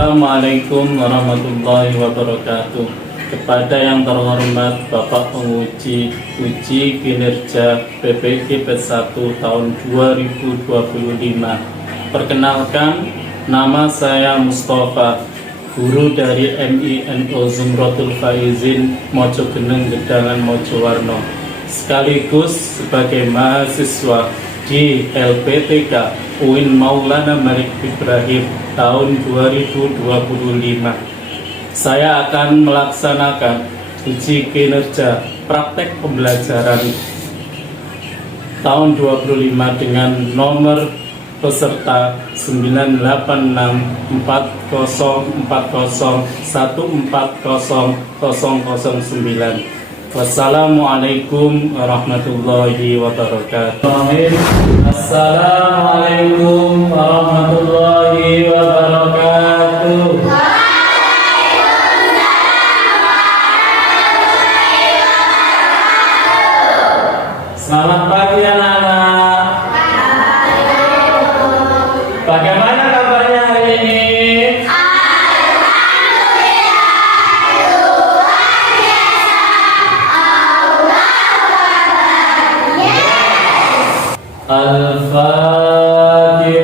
Assalamualaikum warahmatullahi wabarakatuh. Kepada yang terhormat Bapak Penguji Uji Kinerja PPG P1 tahun 2025. Perkenalkan, nama saya Mustafa, guru dari MINO Zumratul Faizin Mojogeneng Gedangan Mojowarno, sekaligus sebagai mahasiswa di LPTK UIN Maulana Malik Ibrahim tahun 2025. Saya akan melaksanakan uji kinerja praktek pembelajaran tahun 25 dengan nomor peserta 9884040140009. Wassalamualaikum warahmatullahi wabarakatuh. Assalamualaikum warahmatullahi wabarakatuh. Selamat pagi anak-anak. Bagaimana kabarnya hari ini? Al-Fatihah.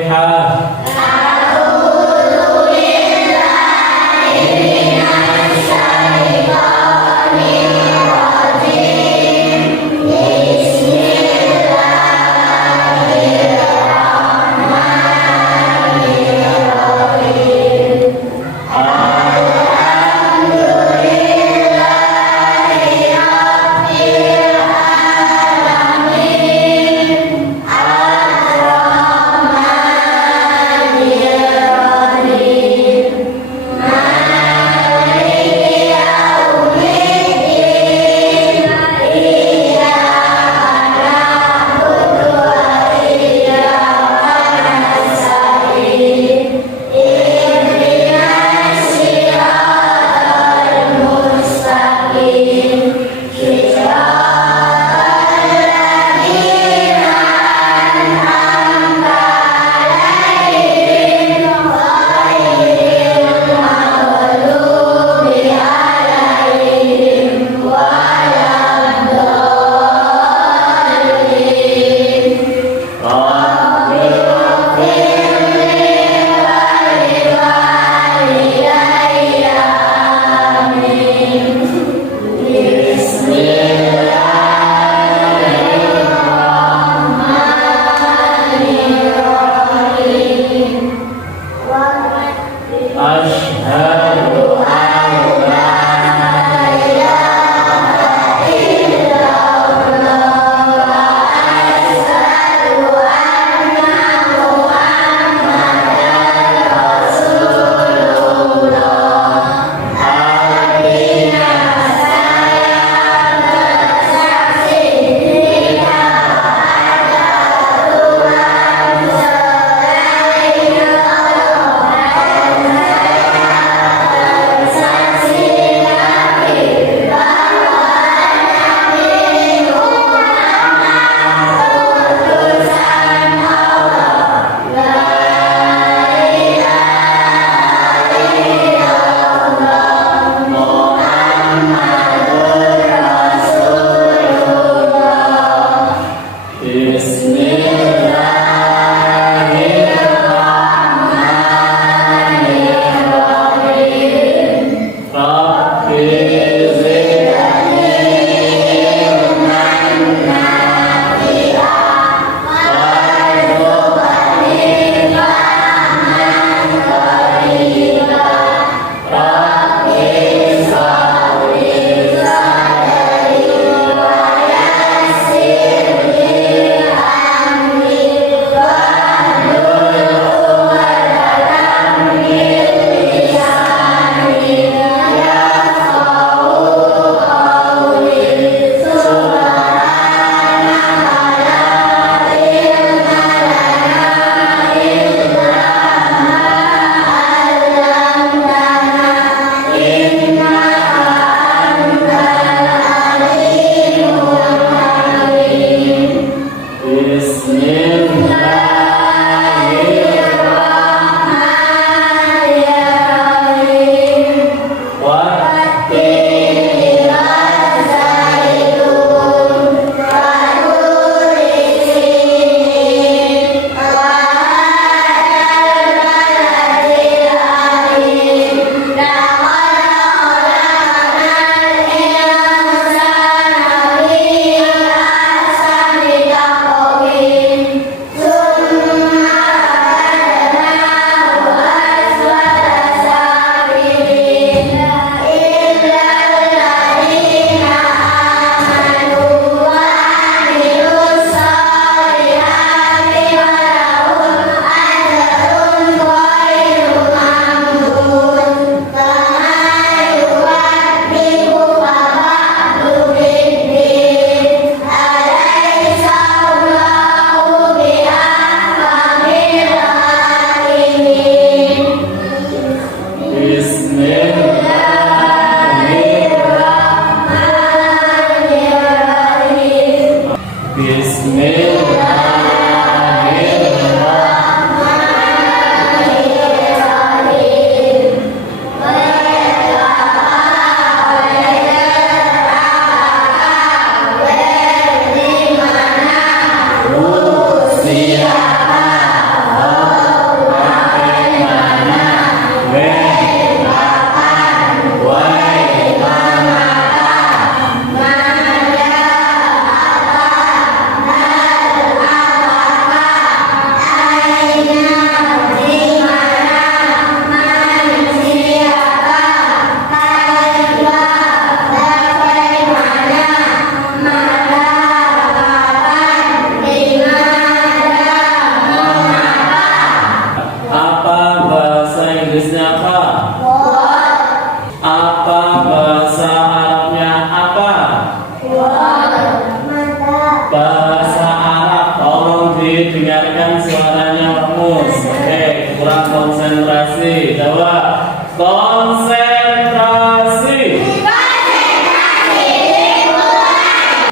kurang konsentrasi. Coba konsentrasi.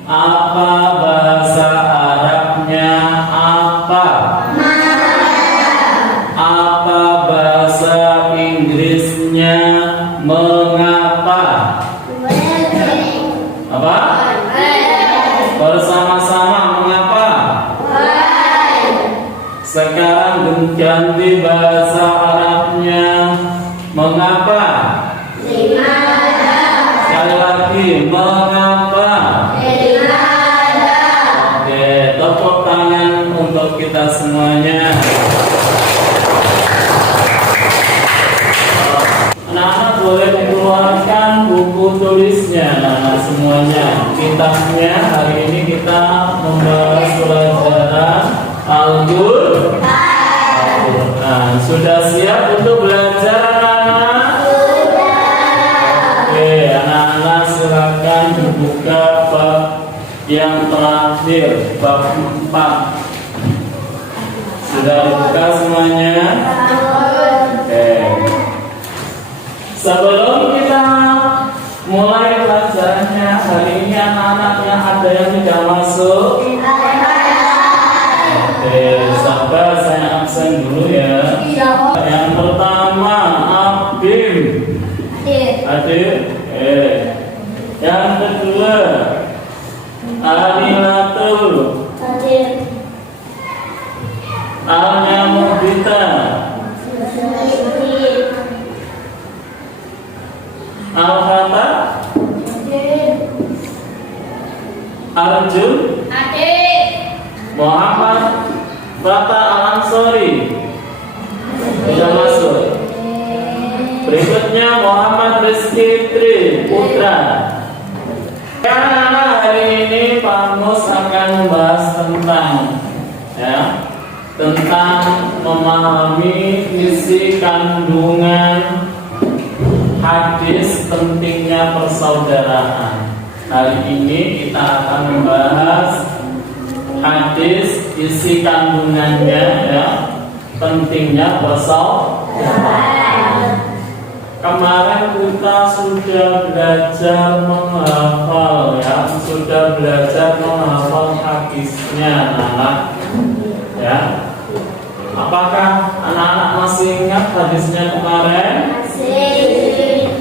Apa bahasa Arabnya? Apa? Apa bahasa Inggrisnya? Mengapa? Apa? Bersama-sama mengapa? Sekarang ganti bahasa Arabnya. Mengapa? Sekali lagi, mengapa? Oke, tepuk tangan untuk kita semuanya. Anak-anak boleh mengeluarkan buku tulisnya. Nah, semuanya. Kitabnya hari ini kita membahas pelajaran Al-Qur'an. Sudah siap untuk belajar, anak-anak? Oke, anak-anak silakan dibuka bab yang terakhir, bab 4. Sudah dibuka semuanya? Oke. Sebelum kita mulai pelajarannya hari ini, anak-anak yang ada yang tidak masuk. Oke, sabar, saya absen dulu ya. Yang pertama, Abim. Adik. Yang kedua, Alilatul. Al-Nyamudita. Al-Fatah. Arjun. Muhammad Fatah Al-Ansori. Sudah masuk. Berikutnya Muhammad Rizky Tri Putra. Karena hari ini Pak Mus akan membahas tentang memahami isi kandungan hadis pentingnya persaudaraan. Hari ini kita akan membahas hadis isi kandungannya pentingnya persaudaraan. Kemarin kita sudah belajar menghafal sudah belajar menghafal hadisnya anak-anak ya. Apakah anak-anak masih ingat hadisnya kemarin?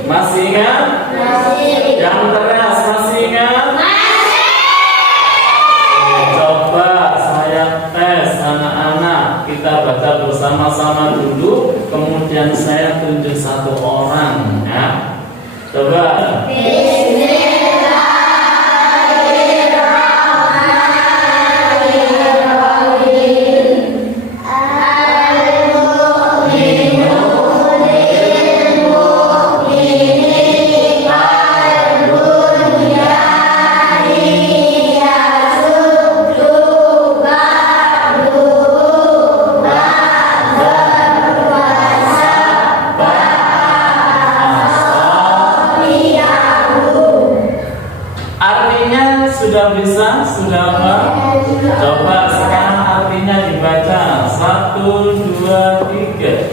Masih ingat? Yang keras masih ingat? Coba saya tes anak-anak, kita baca bersama-sama dulu, kemudian saya tunjuk satu orang ya. Coba. Sudah bisa? Sudah apa? Coba sekarang artinya dibaca. 1, 2, 3.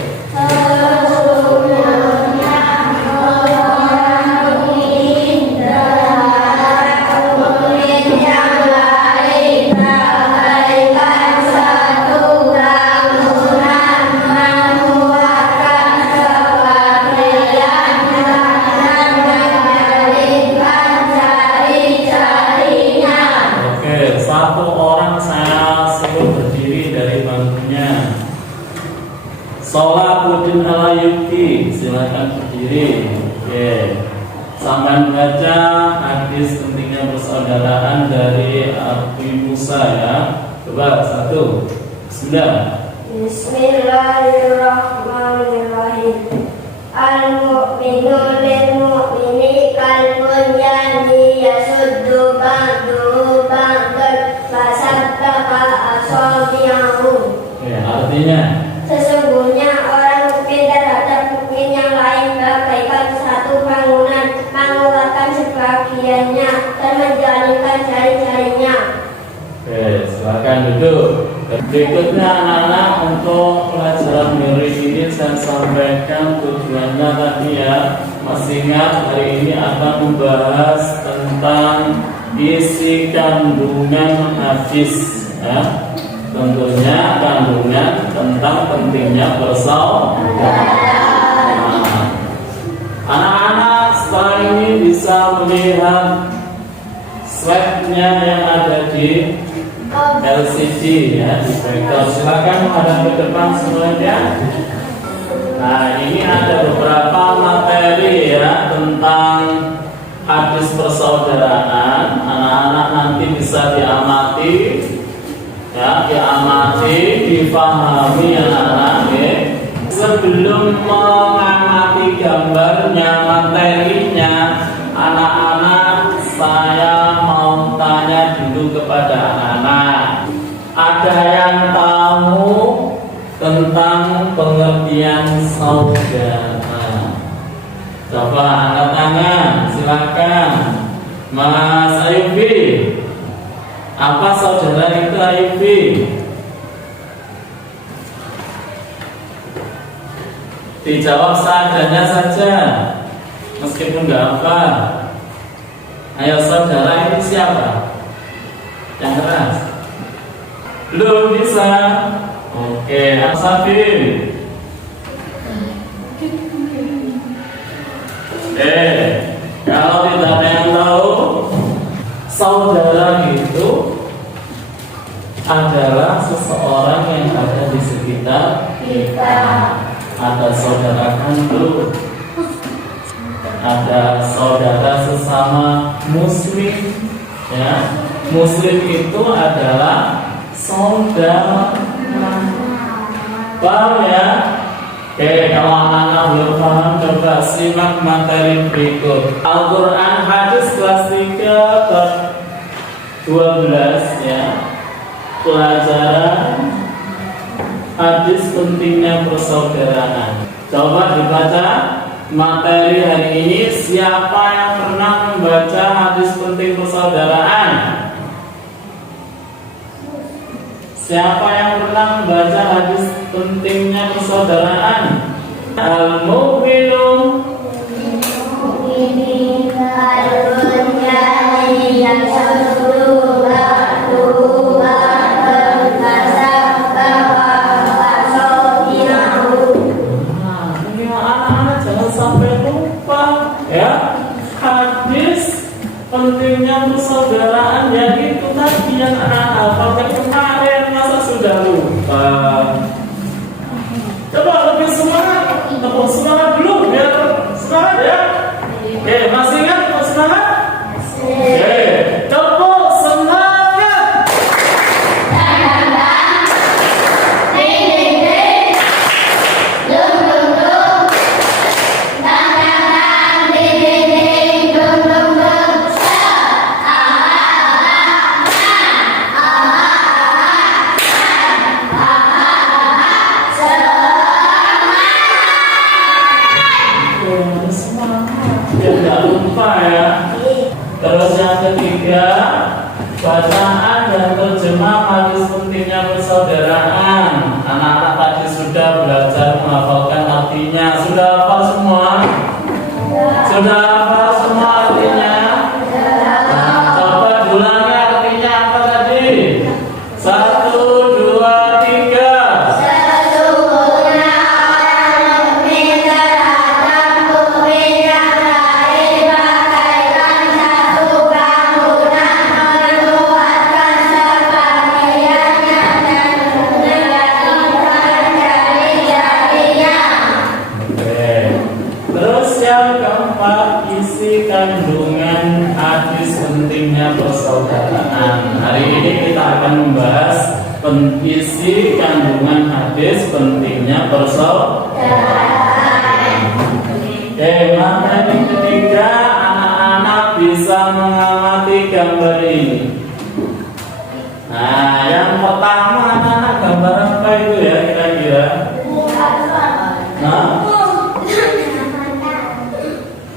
Satu orang saya suruh berdiri dari bangkunya. Sholahuddin Al-Ayyubi, silakan berdiri. Oke. Sampai baca hadis pentingnya persaudaraan dari Abu Musa ya. Coba 1. Bismillah. Bismillahirrahmanirrahim. Al-mu'minu lil-mu'mini kal-bunyan yasuddu ba'duhu ba'dan fasabbaqa asabi'ahu. Artinya sesungguhnya orang mukmin terhadap mukmin yang lain bagaikan satu bangunan menguatkan sebagiannya dan menjalinkan jari-jarinya. Oke, silakan duduk. Berikutnya anak-anak untuk pelajaran hari ini saya sampaikan tujuannya tadi ya. Masih ingat hari ini akan membahas tentang isi kandungan hadis ya. Tentunya kandungan tentang pentingnya bersaudara. Anak-anak setelah ini bisa melihat slide-nya yang ada di LCD ya, di proyektor. Silakan menghadap ke depan semuanya. Nah, ini ada beberapa materi ya tentang hadis persaudaraan. Anak-anak nanti bisa diamati ya, dipahami anak-anak ya. Sebelum mengamati gambarnya, materinya, anak-anak saya mau tanya dulu kepada anak-anak. Ada yang tahu tentang pengertian saudara? Coba angkat tangan, silakan. Mas Ayubi, apa saudara itu Ayubi? Dijawab seadanya saja, meskipun nggak apa. Ayo, saudara itu siapa? Yang keras. Belum bisa. Oke, Asafin. Kalau tidak ada yang tahu, saudara itu adalah seseorang yang ada di sekitar kita. Ada saudara kandung, ada saudara sesama muslim ya. Muslim itu adalah saudara. Paham ya? Oke, kalau anak-anak belum paham, coba simak materi berikut. Al-Quran hadis kelas 3 bab 12 ya. Pelajaran hadis pentingnya persaudaraan. Coba dibaca materi hari ini. Siapa yang pernah membaca hadis penting persaudaraan? Siapa yang pernah membaca hadis pentingnya persaudaraan? Al-mu'minu pentingnya persaudaraan ya, itu tadi yang anak hafalkan kemarin, masa sudah lupa. Coba lebih semangat, tepuk semangat dulu biar semangat ya. Oke, masih ingat tepuk semangat? Oke, tepuk semangat. Terus yang ketiga, bacaan dan terjemah hadis pentingnya persaudaraan. Anak-anak tadi sudah belajar menghafalkan artinya. Sudah hafal semua? Sudah hafal semua artinya? Nah, coba diulangi artinya apa tadi? 1, 2, 3. Isi kandungan hadis pentingnya persaudaraan. Hari ini kita akan membahas isi kandungan hadis pentingnya persaudaraan. Materi ketiga, anak-anak bisa mengamati gambar ini. Nah, yang pertama anak-anak gambar apa itu ya kira-kira? Nah,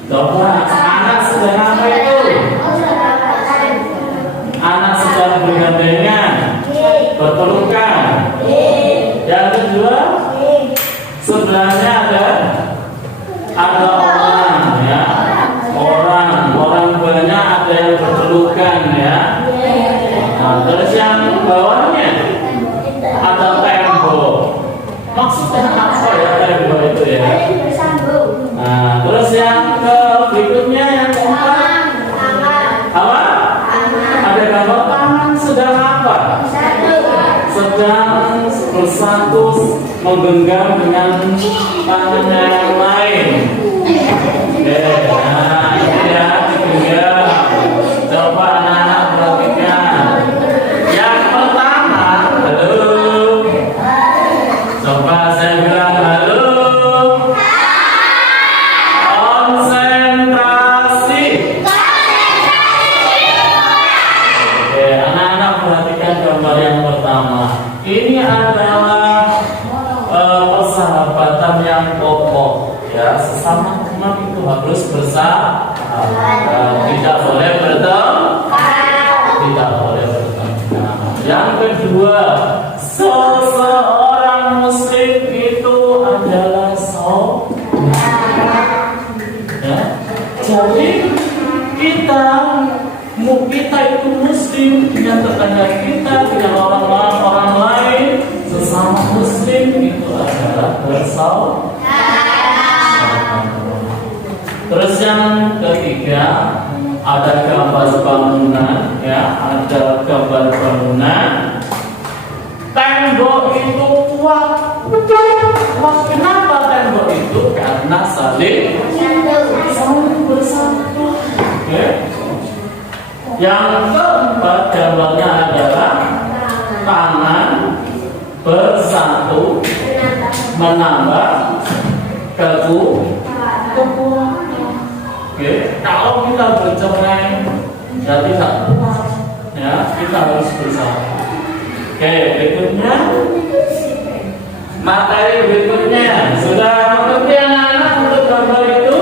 coba anak sedang apa itu? Anak sedang bergandengan, berpelukan. Yang kedua, Sebelahnya ada orang ya, orang banyak, ada yang berpelukan ya. Nah, terus yang bawahnya ada tembok. Maksudnya apa ya tembok itu ya? Nah, terus yang berikutnya yang keempat apa? Ada gambar tangan sedang apa? Sedang bersatu menggenggam dengan tangannya yang lain. Nah ini ya digenggam. Coba anak-anak perhatikan. Yang pertama, halo. Coba saya bilang halo. Konsentrasi. Oke, anak-anak perhatikan gambar yang pertama. Ini adalah persahabatan yang kokoh ya, sesama teman itu harus bersahabat, tidak boleh tidak boleh bertengkar. Yang kedua, seseorang muslim itu adalah saudara ya. Jadi kita itu muslim dengan tetangga kita, dengan orang lain, sesama muslim itu adalah bersaudara. Terus yang ketiga, ada gambar bangunan ya, ada gambar bangunan. Tembok itu kuat. Kenapa tembok itu? Karena saling bersatu. Okay. Yang keempat gambarnya adalah tangan bersatu menambah kekuatan. Oke, kalau kita bercerai ya tidak kuat, ya kita harus bersatu. Oke, berikutnya materi berikutnya sudah mengerti anak-anak untuk gambar itu?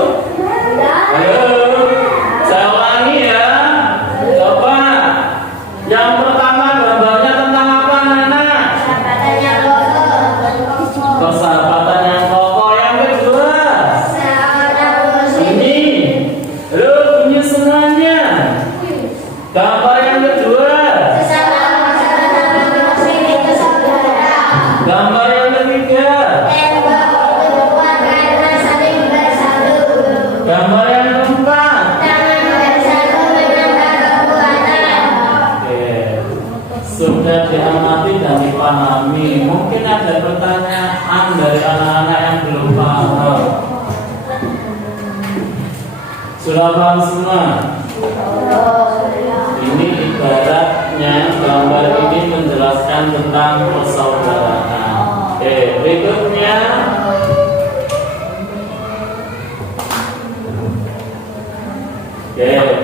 Ayo. Yang pertama gambarnya tentang apa, Nana? Persahabatan yang kokoh. Yang kedua bunyi. Bunyi semuanya. Gambar yang kedua. Gambar yang ketiga. Gambar yang keempat. Sudah diamati dan dipahami. Mungkin ada pertanyaan dari anak-anak yang belum paham. Sudah paham semua? Ini ibaratnya gambar ini menjelaskan tentang persaudaraan. Oke, berikutnya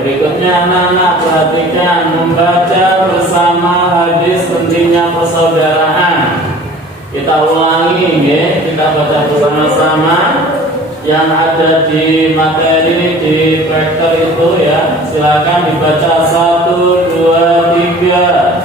berikutnya anak-anak perhatikan, membaca bersama hadis pentingnya persaudaraan. Kita ulangi, kita baca bersama-sama yang ada di materi di proyektor itu ya. Silakan dibaca 1, 2, 3.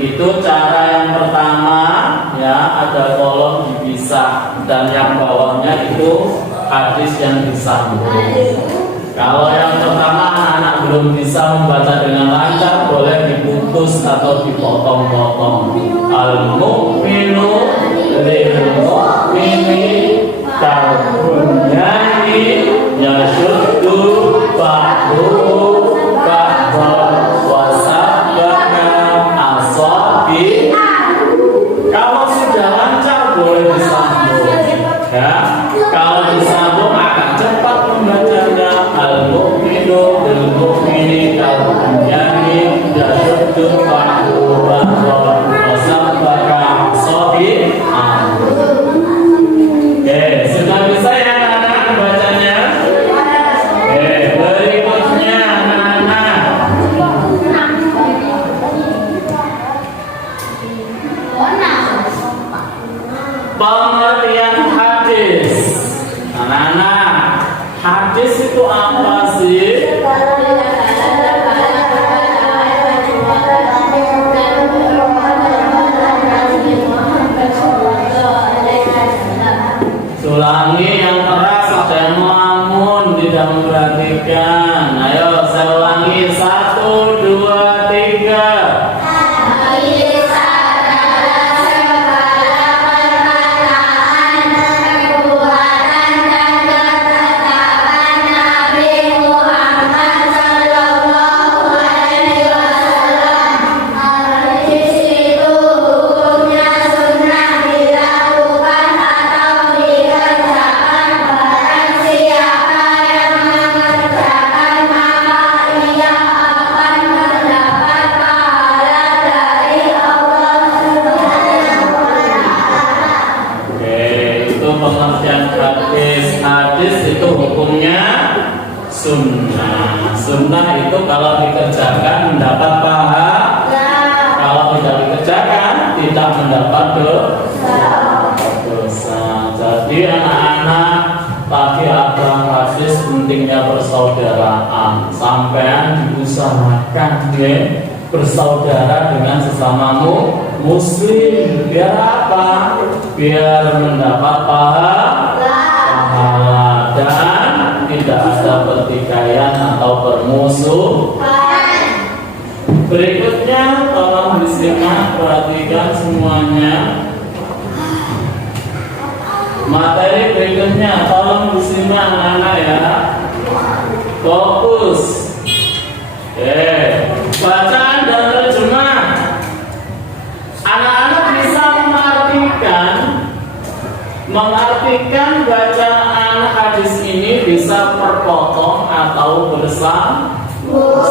Itu cara yang pertama ya, ada kolom dipisah dan yang bawahnya itu hadis yang disambung. Kalau yang pertama anak-anak belum bisa membaca dengan lancar, boleh diputus atau dipotong-potong. Al-mu'minu lil-mu'mini kal-bunyani yashuddu ba'duhu ba'dan wa sabbaka asabi. Kalau sudah lancar boleh disambung ya. Kalau disambung akan cepat membacanya. Al-mu'minu lil-mu'mini kal-bunyani yashuddu ba'duhu ba'dan wa sabbaka asabi. pengertian hadis. Anak-anak, hadis itu apa sih? Ulangi yang keras, ada yang melamun, tidak memperhatikan. Ayo saya ulangi, 1, 2, 3. Pengertian hadis. Hadis itu hukumnya sunnah. Sunnah itu kalau dikerjakan mendapat pahala, kalau tidak dikerjakan tidak mendapat dosa. Jadi anak-anak, tadi ada hadis pentingnya persaudaraan. Sampean diusahakan ya, bersaudara dengan sesamamu muslim. Biar apa? Biar mendapat pahala dan tidak ada pertikaian atau permusuhan. Berikutnya tolong disimak, perhatikan semuanya. Materi berikutnya tolong disimak anak-anak ya. Fokus. Bacaan dan terjemah. Anak-anak bisa mengartikan bacaan hadis ini bisa perpotong atau bersambung.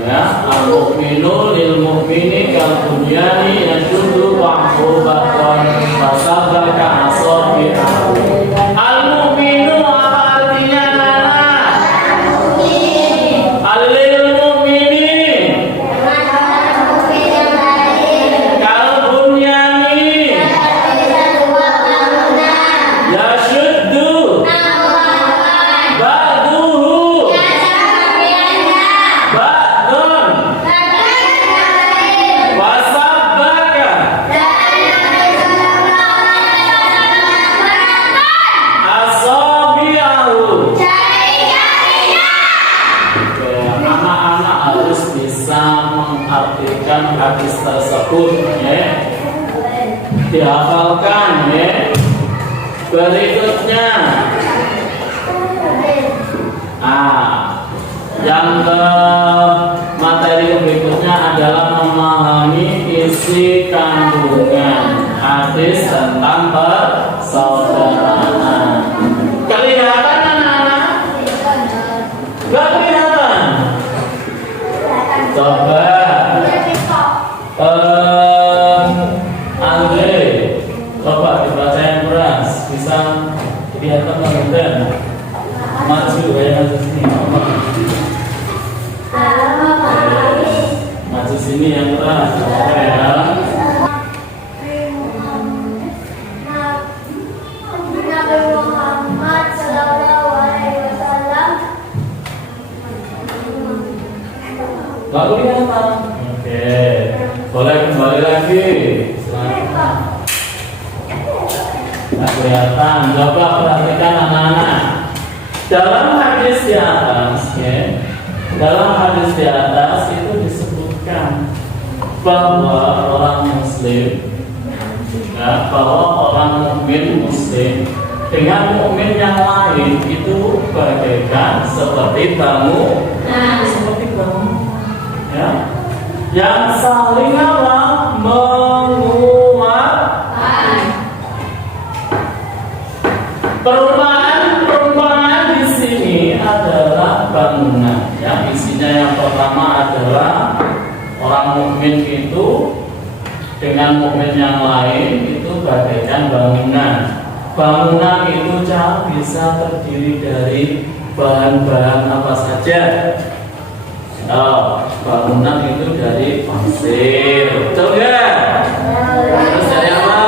Ya, al-mu'minu lil mu'mini kal bunyani yashuddu ba'du ba'dan fasabaka asabi'ahu. Al-mu'minu apa artinya anak? Al-lil mu'mini kal bunyani yashuddu ba'duhu ba'dan wasabbaka asabi'ahu. Anak-anak harus bisa mengartikan hadis tersebut ya. Dihafalkan ya. Berikutnya yang ke materi berikutnya adalah memahami isi kandungan hadis tentang persaudaraan. Kelihatan anak-anak? Gak kelihatan? Coba Andre, coba dibaca yang keras. Bisa kelihatan teman-teman? Maju kayak maju sini. Maju sini yang keras. Ya. Nabi Muhammad Sallallahu Alaihi Wasallam. Gak kelihatan. Oke, boleh kembali lagi. Gak kelihatan. Coba perhatikan anak-anak. Dalam hadis di atas, ya, dalam hadis di atas itu disebutkan bahwa orang Muslim, ya, bahwa orang mukmin Muslim dengan mukmin yang lain itu bagaikan seperti bangunan, ya, yang saling apa? Menguatkan. Perumpamaan di sini adalah bangunan. Ya, isinya yang pertama adalah orang mukmin itu dengan mukmin yang lain itu bagaikan bangunan. Bangunan itu bisa terdiri dari bahan-bahan apa saja. Bangunan itu dari pasir, betul nggak? Terus dari apa?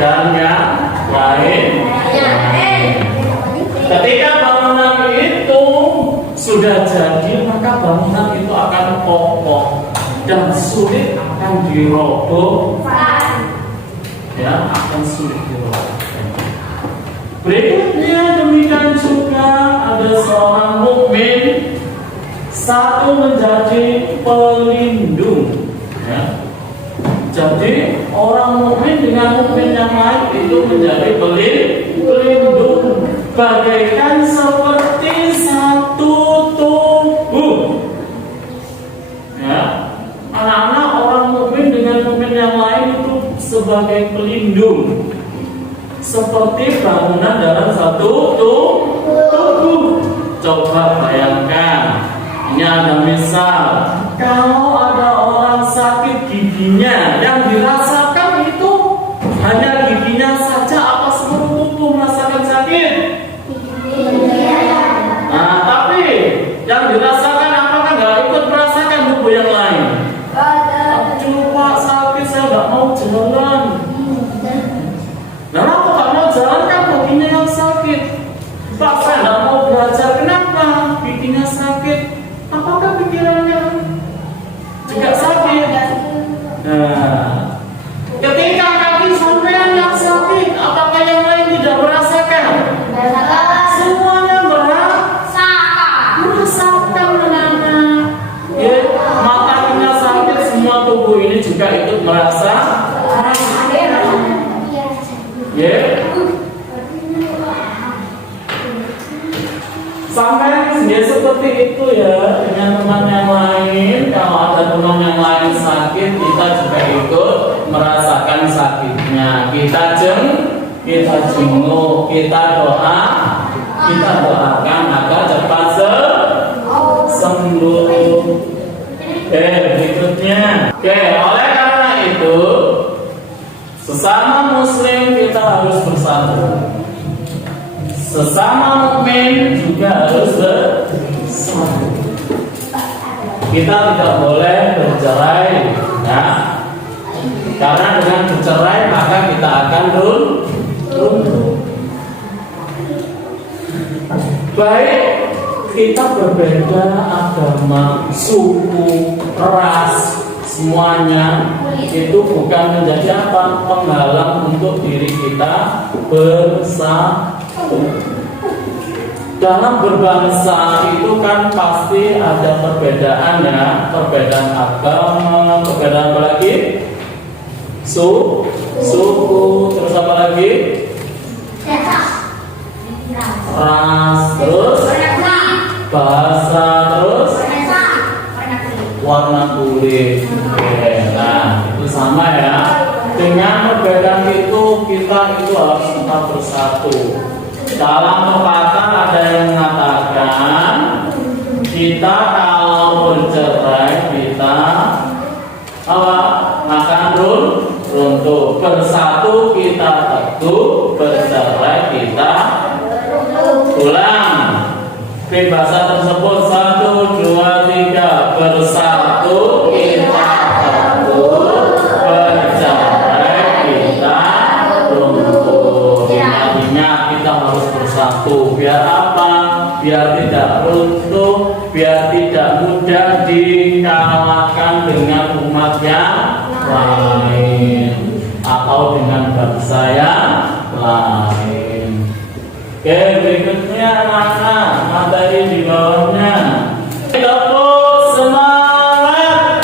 dan yang lain. Ketika bangunan itu sudah jadi, maka bangunan itu akan kokoh dan sulit akan dirobohkan. Ya, akan sulit dirobohkan. Berikutnya demikian juga ada seorang mukmin, satu menjadi pelindung. Ya. Jadi orang mukmin dengan mukmin yang lain itu menjadi pelindung, bagaikan seperti satu tubuh. Ya, anak-anak orang mukmin dengan mukmin yang lain itu sebagai pelindung, seperti bangunan dalam satu tubuh. Coba bayangkan, ini ada misal, kalau ada orang sakit giginya, yang dirasakan itu hanya giginya saja, apa seluruh tubuh merasakan sakit? Nah, tapi yang dirasakan apakah nggak ikut merasakan tubuh yang lain? Aduh Pak, sakit, saya nggak mau jalan. Nah, aku nggak mau jalan kan giginya yang sakit. Pak, saya nggak mau belajar, kenapa? Giginya sakit. Apakah pikirannya juga sakit? Nah, ketika kaki sampean yang sakit, apakah yang lain tidak merasakan? Semuanya merasakan, anak-anak. Ya, matanya sakit, semua tubuh ini juga ikut merasakan. Ya. Sampai dia seperti itu ya dengan teman yang lain. Kalau ada teman yang lain sakit, kita juga ikut merasakan sakitnya. Kita jenguk, kita doakan agar cepat sembuh. Berikutnya. Oleh karena itu, sesama muslim kita harus bersatu. Sesama mukmin juga harus bersatu. Kita tidak boleh bercerai, ya. Karena dengan bercerai maka kita akan runtuh. Baik kita berbeda agama, suku, ras, semuanya itu bukan menjadi penghalang untuk diri kita bersatu. Dalam berbangsa itu kan pasti ada perbedaan ya, perbedaan agama, perbedaan apa lagi? Suku, terus apa lagi? Ras, terus bahasa, terus warna kulit. Nah, itu sama ya. Dengan perbedaan itu kita itu harus tetap bersatu. Dalam pepatah ada yang mengatakan kita kalau bercerai kita akan runtuh. Bersatu kita teguh, bercerai kita ulang. Bahasa tersebut 1, 2, 3. Bersatu kita teguh, bercerai kita runtuh. Ingat kita harus bersatu. Biar apa? Biar tidak runtuh, biar tidak mudah dikalahkan dengan umat yang lain atau dengan bangsa yang lain. Oke, berikutnya anak-anak, materi di bawahnya. Tepuk semangat.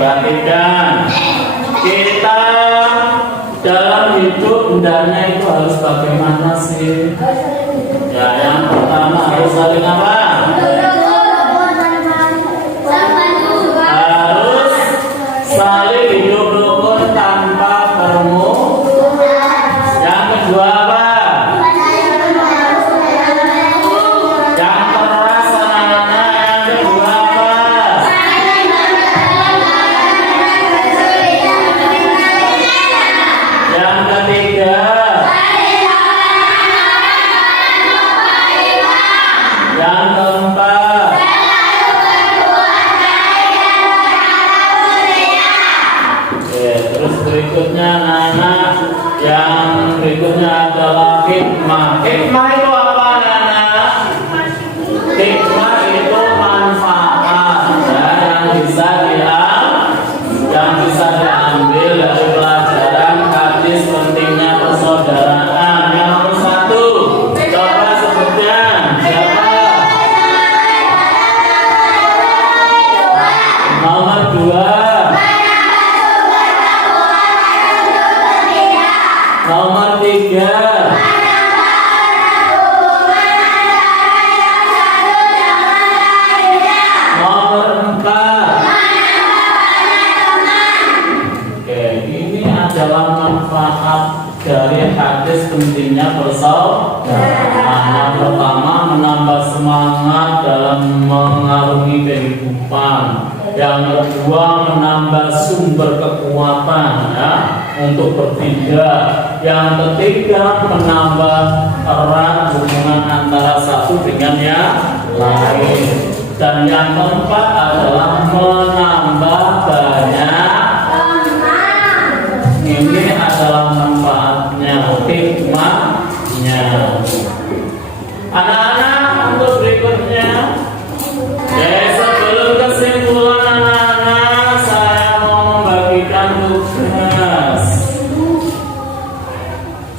Perhatikan, kita dalam hidup hendaknya itu harus bagaimana sih? Ya, yang pertama harus saling apa? Harus saling hidup rukun tanpa bermusuhan. Yang kedua apa? Hikmah itu apa, anak-anak? Hikmah itu manfaat ya, yang bisa diambil dari pelajaran hadis pentingnya persaudaraan. Yang nomor satu, coba sebutnya. Siapa? Nomor dua. Nomor tiga. Nomor empat. Oke, ini adalah manfaat dari hadis pentingnya persaudaraan. Yang pertama, menambah semangat dalam mengarungi kehidupan. Yang kedua, menambah sumber kekuatan ya, untuk bertindak. Yang ketiga, menambah erat hubungan antara satu dengan yang lain. Dan yang keempat adalah menambah banyak. Ini adalah manfaatnya, hikmahnya. Anak-anak, untuk berikutnya, sebelum kesimpulan anak-anak, saya mau membagikan tugas.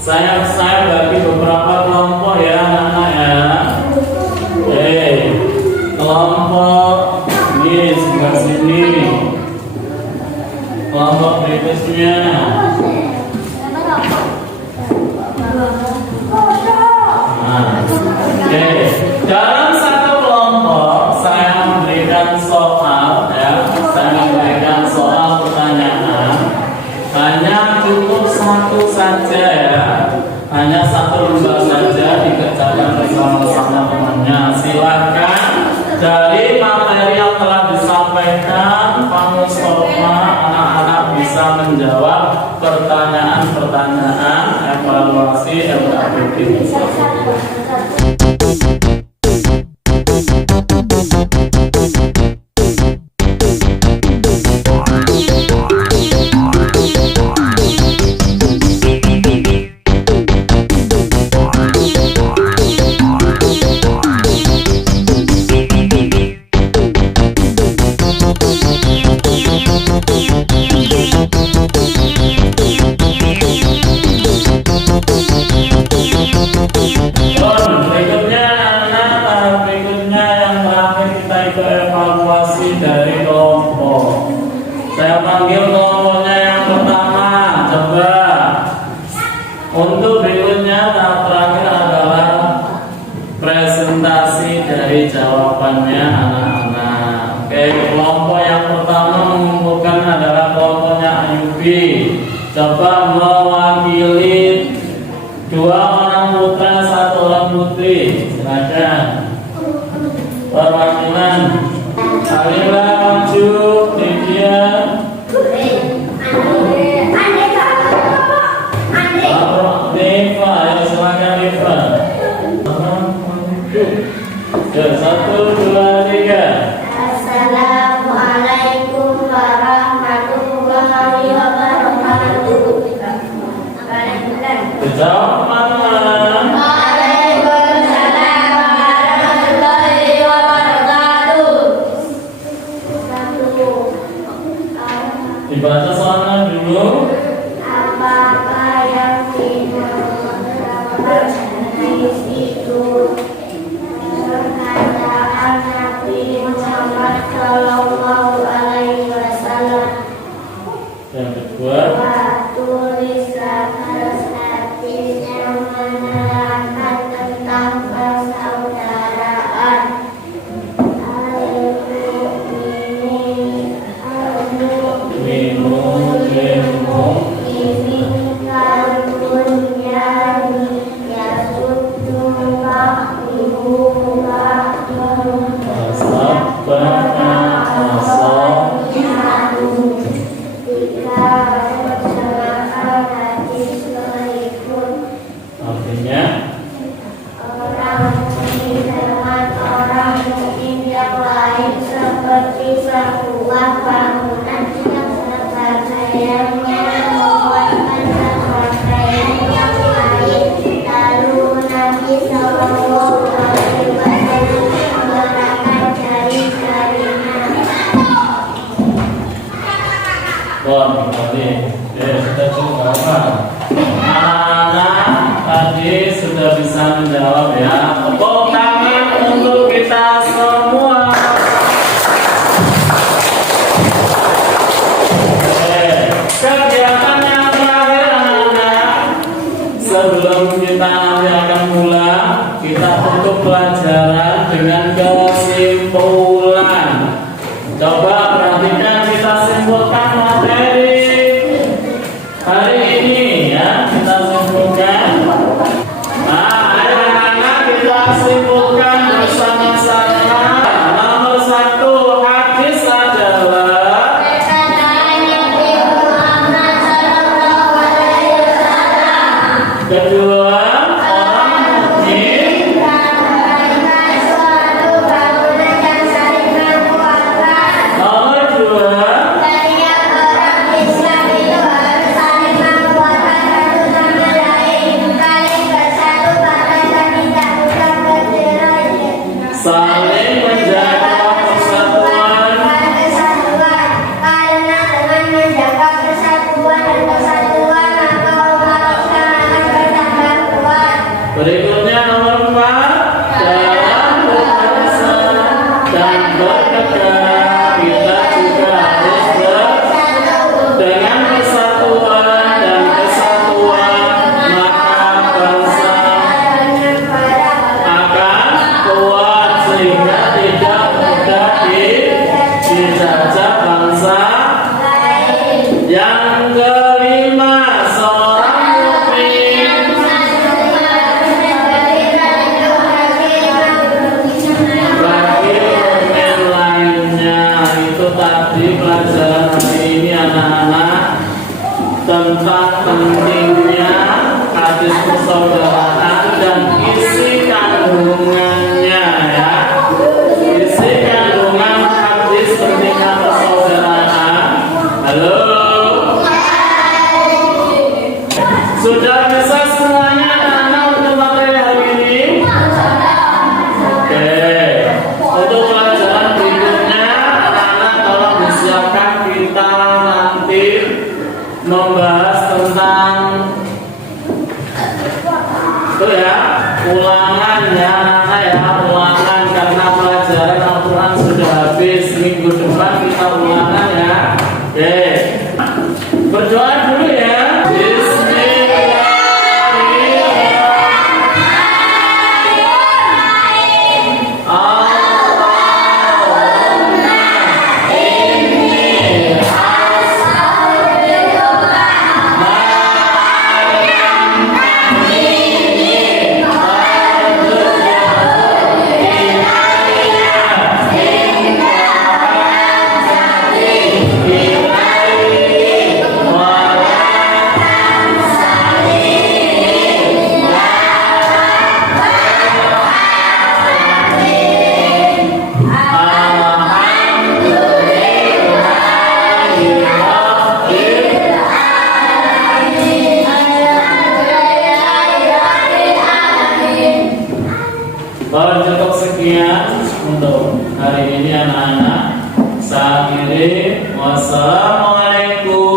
Saya bagi beberapa kelompok ya anak-anak ya. Kelompok ini sebelah sini. Kelompok berikutnya. Dalam satu kelompok saya memberikan soal ya, saya memberikan soal pertanyaan. Hanya cukup satu saja ya, hanya satu lembar saja dikerjakan bersama-sama temannya. Silakan dari materi yang telah disampaikan Pak Mustafa, anak-anak bisa menjawab pertanyaan-pertanyaan evaluasi LKPD. Saya panggil kelompoknya yang pertama. Coba. Untuk berikutnya tahap terakhir adalah presentasi dari jawabannya anak-anak. Oke, kelompok yang pertama mengumpulkan adalah kelompoknya Ayubi. Coba mewakili 2 orang putra, 1 orang putri. Silakan. Perwakilan. Alila maju, Lydia. Neva, ya silakan Neva. Ya, 1, 2, 3. Assalamualaikum warahmatullahi wabarakatuh. Jawab mana? Dibaca soalnya dulu. Apakah yang hadis itu perkataan Nabi Muhammad Shallallahu Alaihi Wasallam? Yang kedua. Tulisan hadis yang menerangkan tentang persaudaraan. Artinya orang mukmin dengan orang mukmin yang lain seperti sebuah bangunan yang sebagiannya menguatkan sebagian yang lain, lalu Nabi Sallallahu Alaihi Wasallam menggerakkan jari-jarinya. Wah, kita coba apa? Anak-anak tadi sudah bisa menjawab ya. Tepuk tangan untuk kita semua. Kegiatan yang terakhir anak-anak, sebelum kita nanti akan mulai, kita tutup pelajaran dengan kesimpulan. Coba perhatikan, kita simpulkan materi hari ini ya, kita simpulkan. Nah, ayo anak-anak kita simpulkan bersama-sama. Nomor 1, hadis adalah kedua, orang mukmin. Nomor 2, saling menjaga persatuan. Berikutnya nomor 4, dalam berpuasa dan berkedara kita juga harus dengan persatuan dan kesatuan, maka bangsa akan kuat sehingga tidak mudah dijajah bangsa. Yang kelima, seorang mukmin bagi mukmin lainnya. Itu tadi pelajaran hari ini anak-anak tentang pentingnya hadis persaudaraan dan isi kandungannya ya. Isi kandungan hadis pentingnya persaudaraan. Halo. Sudah bisa semuanya anak-anak untuk materi hari ini? Oke. Untuk pelajaran berikutnya anak-anak tolong disiapkan, kita nanti membahas tentang itu ya, ulangan ya anak-anak ya, ulangan karena pelajaran Al-Quran sudah habis. Minggu depan kita ulangan ya. Oke. Berdoa dulu ya. Baru cukup sekian untuk hari ini anak-anak. Saya akhiri. Wassalamualaikum